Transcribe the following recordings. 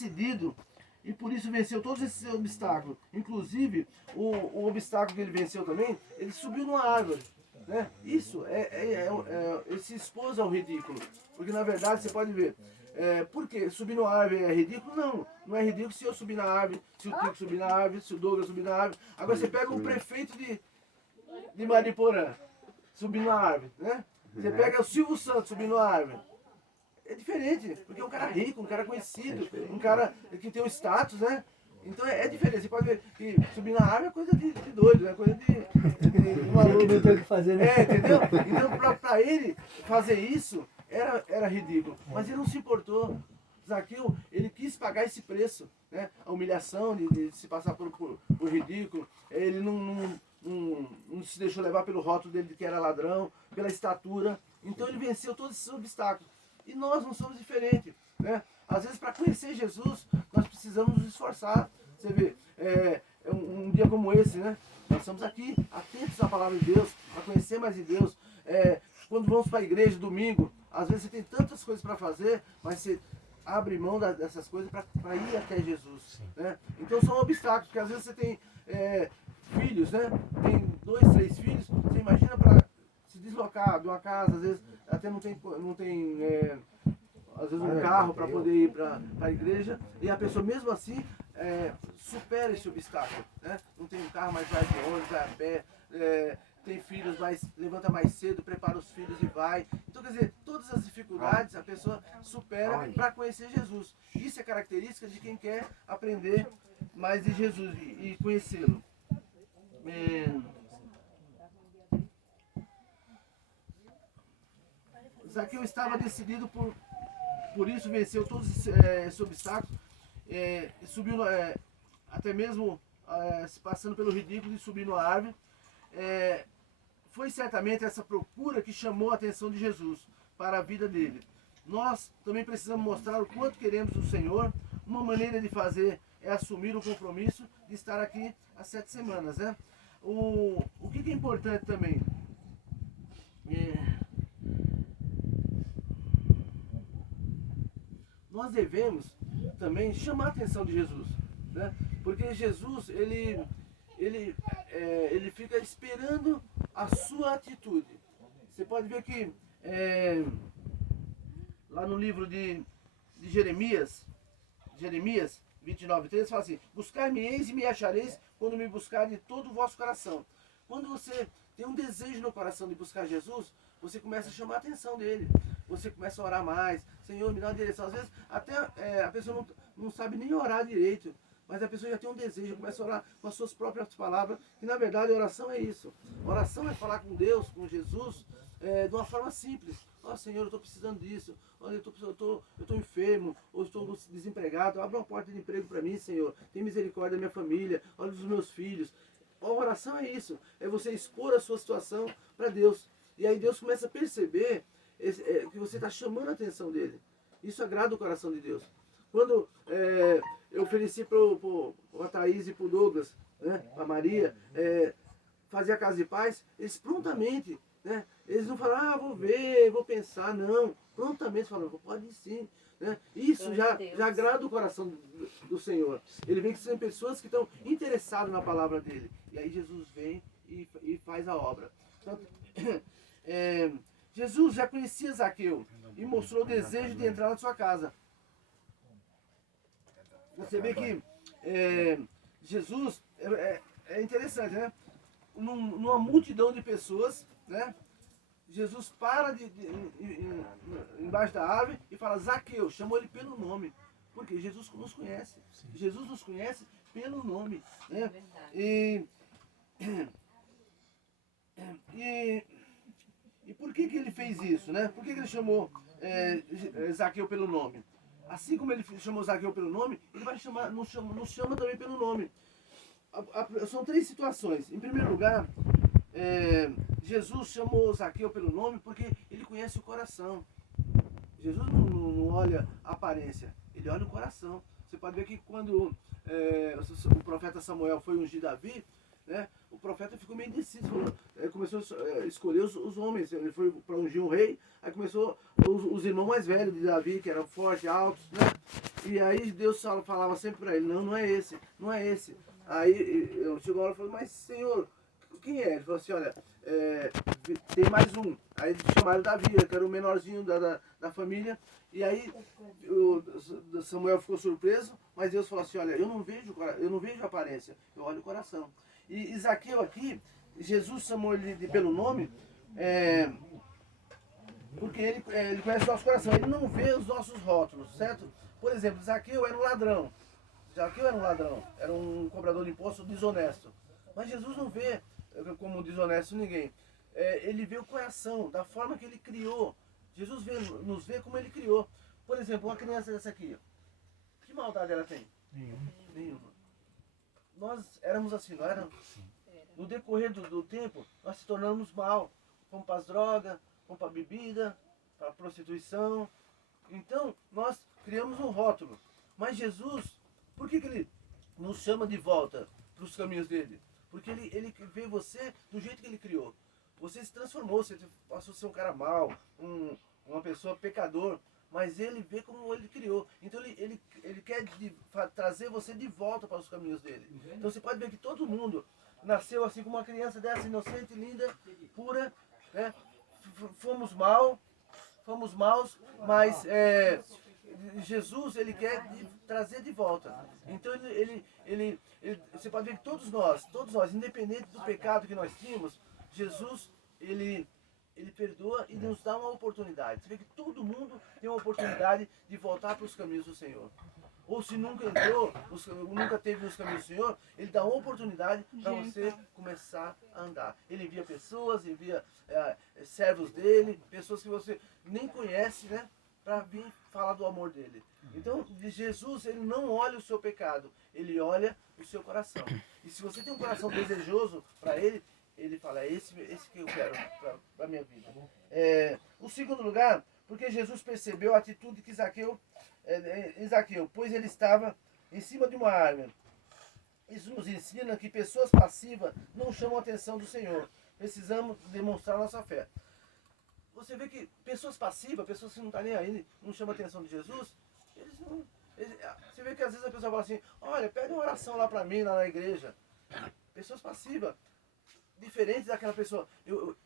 decidido e por isso venceu todos esses obstáculos. Inclusive, o obstáculo que ele venceu também, ele subiu numa árvore. Né? Isso ele se expôs ao ridículo. Porque na verdade você pode ver. Por que subir na árvore é ridículo? Não, não é ridículo se eu subir na árvore, se o Kiko subir na árvore, se o Douglas subir na árvore. Agora você pega o prefeito de Mariporã subindo na árvore, né? Você pega o Silvio Santos subindo na árvore. É diferente, porque é um cara rico, um cara conhecido, um cara que tem um status, né? Então é diferente. Você pode ver que subir na árvore é coisa de doido, é coisa de maluco. Não tem o que fazer, né? Entendeu? Então pra ele fazer isso era ridículo. Mas ele não se importou. Zaqueu, ele quis pagar esse preço, né? A humilhação de se passar por ridículo. Ele não se deixou levar pelo rótulo dele de que era ladrão, pela estatura. Então ele venceu todos esses obstáculos. E nós não somos diferentes, né? Às vezes, para conhecer Jesus, nós precisamos nos esforçar. Você vê, um dia como esse, né? Nós estamos aqui, atentos à palavra de Deus, para conhecer mais de Deus. Quando vamos para a igreja, domingo, às vezes você tem tantas coisas para fazer, mas você abre mão dessas coisas para ir até Jesus. Né? Então são obstáculos, porque às vezes você tem filhos, né? Tem 2, 3 filhos, você imagina para se deslocar de uma casa, às vezes até não tem às vezes um carro para poder ir para a igreja, e a pessoa mesmo assim supera esse obstáculo, né? Não tem um carro, mas vai de ônibus, vai a pé, tem filhos, mas levanta mais cedo, prepara os filhos e vai. Então, quer dizer, todas as dificuldades a pessoa supera para conhecer Jesus. Isso é característica de quem quer aprender mais de Jesus e conhecê-lo. Zaqueu estava decidido por isso, venceu todos esses obstáculos, subiu até mesmo se passando pelo ridículo de subir numa árvore. Foi certamente essa procura que chamou a atenção de Jesus para a vida dele. Nós também precisamos mostrar o quanto queremos o Senhor. Uma maneira de fazer é assumir o compromisso de estar aqui há 7 semanas. Né? O que é importante também? Nós devemos também chamar a atenção de Jesus, né? Porque Jesus, ele fica esperando a sua atitude. Você pode ver que lá no livro de Jeremias 29:3 fala assim: buscar-me-eis e me achareis quando me buscar de todo o vosso coração. Quando você tem um desejo no coração de buscar Jesus, você começa a chamar a atenção dele. Você começa a orar mais. Senhor, me dá uma direção. Às vezes até a pessoa não sabe nem orar direito, mas a pessoa já tem um desejo, começa a orar com as suas próprias palavras, que na verdade a oração é isso. Oração é falar com Deus, com Jesus, de uma forma simples. Ó, Senhor, eu estou precisando disso. Olha, eu estou enfermo, ou estou desempregado. Abre uma porta de emprego para mim, Senhor. Tem misericórdia da minha família, olha dos meus filhos. A oração é isso, é você expor a sua situação para Deus. E aí Deus começa a perceber que você está chamando a atenção dele. Isso agrada o coração de Deus. Quando eu ofereci para a Thaís e para o Douglas, né, para a Maria, fazer a casa de paz, eles prontamente, né, eles não falam, vou ver, vou pensar, não. Prontamente falam, pode ir sim. Né? Isso já agrada o coração do Senhor. Ele vê que são pessoas que estão interessadas na palavra dele. E aí Jesus vem e faz a obra. Então, Jesus já conhecia Zaqueu e mostrou o desejo de entrar na sua casa. Você vê que Jesus é interessante, né? Numa multidão de pessoas, né? Jesus para embaixo da árvore e fala, Zaqueu, chamou ele pelo nome. Porque Jesus nos conhece. Sim. Jesus nos conhece pelo nome. Né? E por que ele fez isso? Né? Por que ele chamou Zaqueu pelo nome? Assim como ele chamou Zaqueu pelo nome, ele vai nos chama também pelo nome. São 3 situações. Em primeiro lugar, Jesus chamou Zaqueu pelo nome porque ele conhece o coração. Jesus não olha a aparência, ele olha o coração. Você pode ver que quando o profeta Samuel foi ungir Davi, né, o profeta ficou meio indeciso, começou a escolher os homens. Ele foi para ungir um rei, aí começou os irmãos mais velhos de Davi, que eram fortes, altos, né? E aí Deus falava sempre para ele, não é esse, não é esse. Aí chegou a hora e falou, mas Senhor, quem é? Ele falou assim, olha, tem mais um. Aí chamaram Davi, que era o menorzinho da família. E aí o Samuel ficou surpreso, mas Deus falou assim, olha, eu não vejo a aparência, eu olho o coração. E Zaqueu aqui, Jesus chamou ele pelo nome, porque ele conhece o nosso coração, ele não vê os nossos rótulos, certo? Por exemplo, Zaqueu era um ladrão. Zaqueu era um ladrão, era um cobrador de imposto desonesto. Mas Jesus não vê como desonesto ninguém. Ele vê o coração, da forma que ele criou. Jesus nos vê como ele criou. Por exemplo, uma criança dessa aqui, que maldade ela tem? Nenhuma. Nós éramos assim, não éramos? No decorrer do tempo, nós se tornamos mal. Fomos para as drogas, fomos para a bebida, para a prostituição. Então, nós criamos um rótulo. Mas Jesus, por que ele nos chama de volta para os caminhos dele? Porque ele vê você do jeito que ele criou. Você se transformou, você passou a ser um cara mau, uma pessoa pecador, mas ele vê como ele criou. Então ele quer trazer você de volta para os caminhos dele. Então você pode ver que todo mundo nasceu assim como uma criança dessa, inocente, linda, pura, né? Fomos maus, mas Jesus ele quer trazer de volta. Então você pode ver que todos nós, independente do pecado que nós tínhamos, Jesus ele perdoa e nos dá uma oportunidade. Você vê que todo mundo tem uma oportunidade de voltar para os caminhos do Senhor. Ou se nunca entrou, nunca teve nos caminhos do Senhor, ele dá uma oportunidade para você começar a andar. Ele envia pessoas, envia servos dele, pessoas que você nem conhece, né? Para vir falar do amor dele. Então, Jesus, ele não olha o seu pecado, ele olha o seu coração. E se você tem um coração desejoso para ele, ele fala, é esse que eu quero para a minha vida. O segundo lugar, porque Jesus percebeu a atitude que Zaqueu, pois ele estava em cima de uma árvore. Isso nos ensina que pessoas passivas não chamam a atenção do Senhor. Precisamos demonstrar nossa fé. Você vê que pessoas passivas, pessoas que não estão nem aí, não chamam a atenção de Jesus, você vê que às vezes a pessoa fala assim, olha, pede uma oração lá para mim, lá na igreja. Pessoas passivas, diferentes daquela pessoa. Eu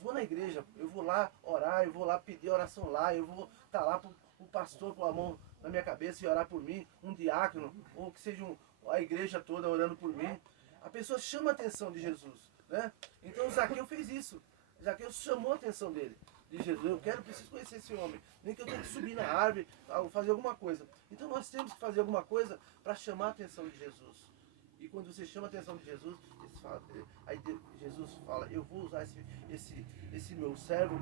vou na igreja, eu vou lá orar, eu vou lá pedir oração lá, eu vou estar lá para o pastor pôr a mão na minha cabeça e orar por mim, um diácono, ou que seja a igreja toda orando por mim. A pessoa chama a atenção de Jesus, né? Então o Zaqueu fez isso. Zaqueu chamou a atenção dele, de Jesus. Preciso conhecer esse homem. Nem que eu tenha que subir na árvore, fazer alguma coisa. Então nós temos que fazer alguma coisa para chamar a atenção de Jesus. E quando você chama a atenção de Jesus, aí Jesus fala, eu vou usar esse meu servo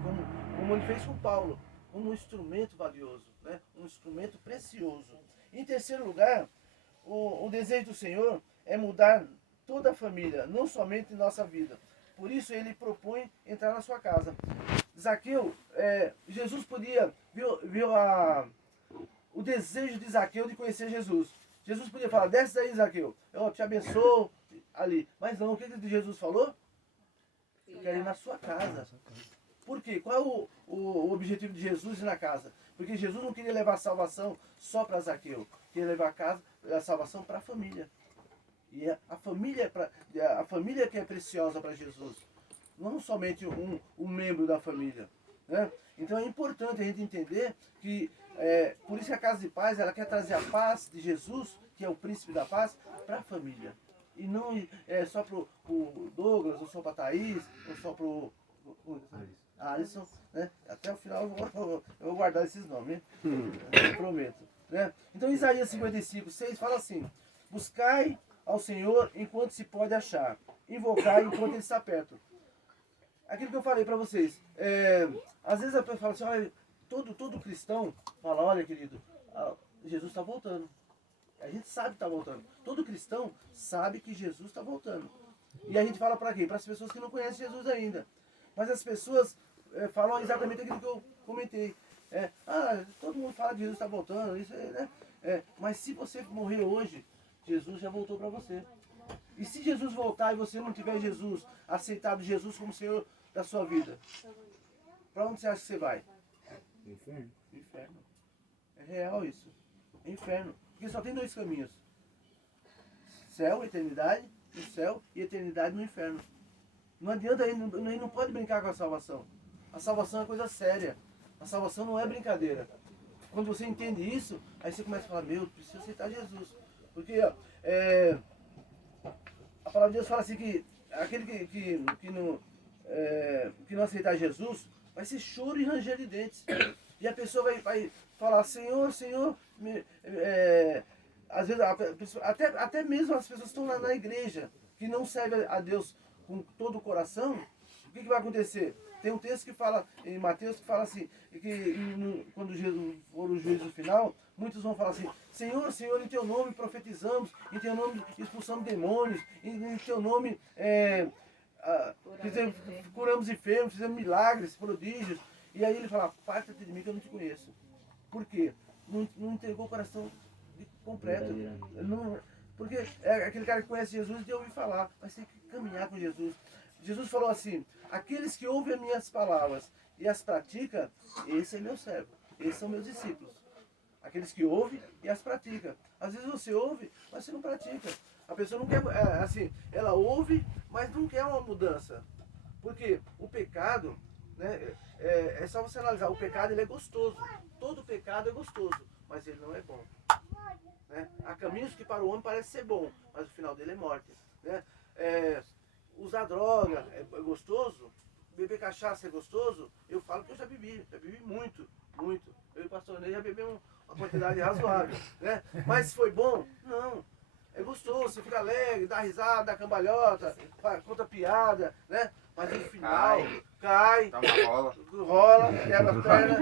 como ele fez com Paulo, como um instrumento valioso, né? Um instrumento precioso. Em terceiro lugar, o desejo do Senhor é mudar toda a família, não somente nossa vida. Por isso ele propõe entrar na sua casa. Zaqueu, Jesus podia ver o desejo de Zaqueu de conhecer Jesus. Jesus podia falar, desce daí, Zaqueu, eu te abençoo ali. Mas não, o que Jesus falou? Eu quero ir na sua casa. Por quê? Qual é o objetivo de Jesus ir na casa? Porque Jesus não queria levar a salvação só para Zaqueu. Queria levar a salvação para a família. E a família que é preciosa para Jesus. Não somente um membro da família. Né? Então é importante a gente entender que, por isso que a Casa de Paz, ela quer trazer a paz de Jesus, que é o príncipe da paz, para a família. E não só para o Douglas, ou só para a Thaís, ou só para o Alisson. Né? Até o final eu vou guardar esses nomes, eu prometo. Né? Então Isaías 55:6 fala assim, buscai ao Senhor enquanto se pode achar, invocai enquanto ele está perto. Aquilo que eu falei para vocês, às vezes a pessoa fala assim, olha, todo cristão fala, olha querido, Jesus está voltando. A gente sabe que está voltando. Todo cristão sabe que Jesus está voltando. E a gente fala para quê? Para as pessoas que não conhecem Jesus ainda. Mas as pessoas falam exatamente aquilo que eu comentei. Todo mundo fala que Jesus está voltando, isso aí, né? Mas se você morrer hoje, Jesus já voltou para você. E se Jesus voltar e você não tiver Jesus, aceitado Jesus como Senhor da sua vida, para onde você acha que você vai? Inferno. Inferno. É real isso. É inferno. Porque só tem dois caminhos. Céu, eternidade, no céu, e eternidade no inferno. Não adianta, a gente não pode brincar com a salvação. A salvação é coisa séria. A salvação não é brincadeira. Quando você entende isso, aí você começa a falar, meu, preciso aceitar Jesus. Porque ó, a palavra de Deus fala assim que aquele que não aceitar Jesus, vai ser choro e ranger de dentes. E a pessoa vai falar, Senhor, Senhor, às vezes até mesmo as pessoas estão lá na igreja, que não servem a Deus com todo o coração, o que vai acontecer? Tem um texto que fala, em Mateus, que fala assim, que quando Jesus for o juízo final, muitos vão falar assim, Senhor, Senhor, em teu nome profetizamos, em teu nome expulsamos demônios, em teu nome curamos enfermos, fizemos milagres, prodígios. E aí ele fala, aparta-te de mim que eu não te conheço. Por quê? Não entregou o coração completo. Não, porque é aquele cara que conhece Jesus de ouvir falar, mas tem que caminhar com Jesus. Jesus falou assim, aqueles que ouvem as minhas palavras e as praticam, esse é meu servo, esses são meus discípulos. Aqueles que ouvem e as praticam. Às vezes você ouve, mas você não pratica. A pessoa não quer, assim, ela ouve, mas não quer uma mudança. Porque o pecado, né, é só você analisar, o pecado ele é gostoso. Todo pecado é gostoso, mas ele não é bom. Né? Há caminhos que para o homem parece ser bom, mas o final dele é morte. Né? Usar droga é gostoso, beber cachaça é gostoso, eu falo que eu já bebi muito, muito. Eu e o pastor Ney já bebemos uma quantidade razoável. Né? Mas foi bom? Não. É gostoso, você fica alegre, dá risada, dá cambalhota, conta piada, né? Mas no final, cai, rola, quebra a perna,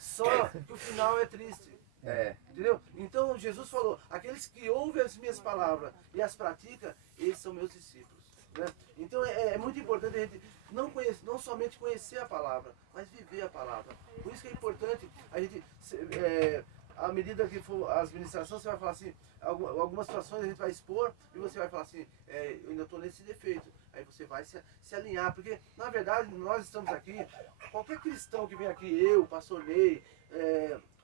só que o final é triste. Entendeu? Então Jesus falou, aqueles que ouvem as minhas palavras e as praticam, eles são meus discípulos. Né? Então é muito importante a gente não somente conhecer a palavra, mas viver a palavra. Por isso que é importante a gente, à medida que for as ministrações, você vai falar assim, algumas situações a gente vai expor e você vai falar assim, eu ainda estou nesse defeito. Aí você vai se alinhar, porque na verdade nós estamos aqui, qualquer cristão que vem aqui, eu, o pastor Ney,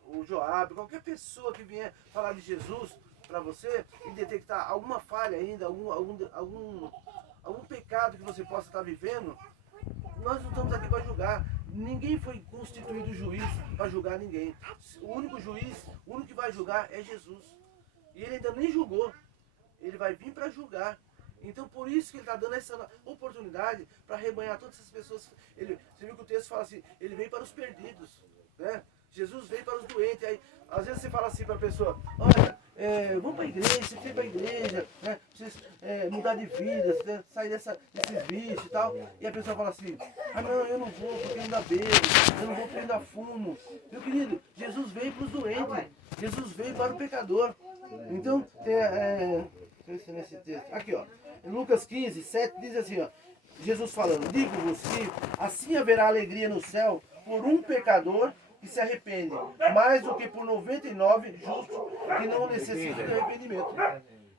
o Joab, qualquer pessoa que vier falar de Jesus para você e detectar alguma falha ainda, algum pecado que você possa estar vivendo, nós não estamos aqui para julgar. Ninguém foi constituído juiz para julgar ninguém. O único juiz, o único que vai julgar é Jesus. E ele ainda nem julgou. Ele vai vir para julgar. Então por isso que ele está dando essa oportunidade para arrebanhar todas essas pessoas. Você viu que o texto fala assim, ele veio para os perdidos. Né? Jesus veio para os doentes. Aí, às vezes você fala assim para a pessoa, olha, vamos para a igreja, você tem para a igreja, né? Precisa mudar de vida, né? Sair desses vícios e tal. E a pessoa fala assim, não, eu não vou porque eu ainda bebo, eu não vou porque eu ainda fumo. Meu querido, Jesus veio para os doentes, Jesus veio para o pecador. Então, nesse texto, aqui ó, em Lucas 15, 7 diz assim, ó, Jesus falando, digo-vos que assim haverá alegria no céu por um pecador que se arrepende, mais do que por 99 justos que não necessitam de arrependimento.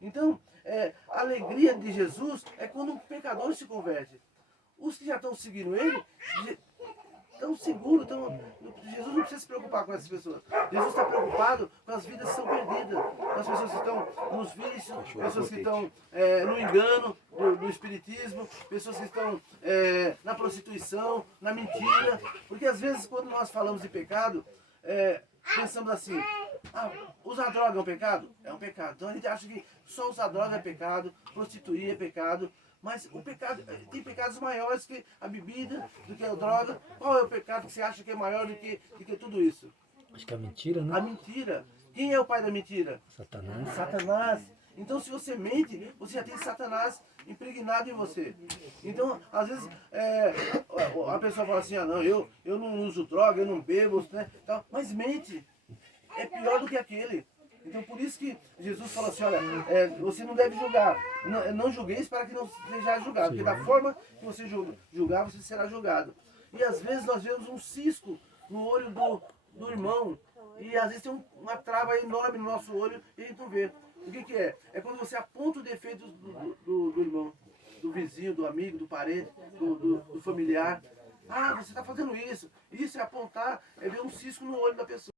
Então, a alegria de Jesus é quando um pecador se converte. Os que já estão seguindo ele, estão seguros, Jesus não precisa se preocupar com essas pessoas. Jesus está preocupado com as vidas que são perdidas, com as pessoas que estão nos vícios, pessoas que estão no engano do espiritismo, pessoas que estão na prostituição, na mentira. Porque às vezes quando nós falamos de pecado, pensamos assim, usar droga é um pecado? É um pecado. Então a gente acha que só usar droga é pecado, prostituir é pecado. Mas o pecado, tem pecados maiores que a bebida, do que a droga. Qual é o pecado que você acha que é maior do que tudo isso? Acho que é a mentira, né? A mentira. Quem é o pai da mentira? Satanás. Satanás. Então se você mente, você já tem Satanás impregnado em você. Então, às vezes, a pessoa fala assim, não, eu não uso droga, eu não bebo, né? Mas mente. É pior do que aquele. Então por isso que Jesus falou assim, olha, você não deve julgar. Não julgueis para que não seja julgado. Porque da forma que você julgar, você será julgado. E às vezes nós vemos um cisco no olho do irmão. E às vezes tem uma trava enorme no nosso olho e a gente não vê. O que é? É quando você aponta o defeito do irmão, do vizinho, do amigo, do parente, do familiar. Você está fazendo isso. Isso é apontar, é ver um cisco no olho da pessoa.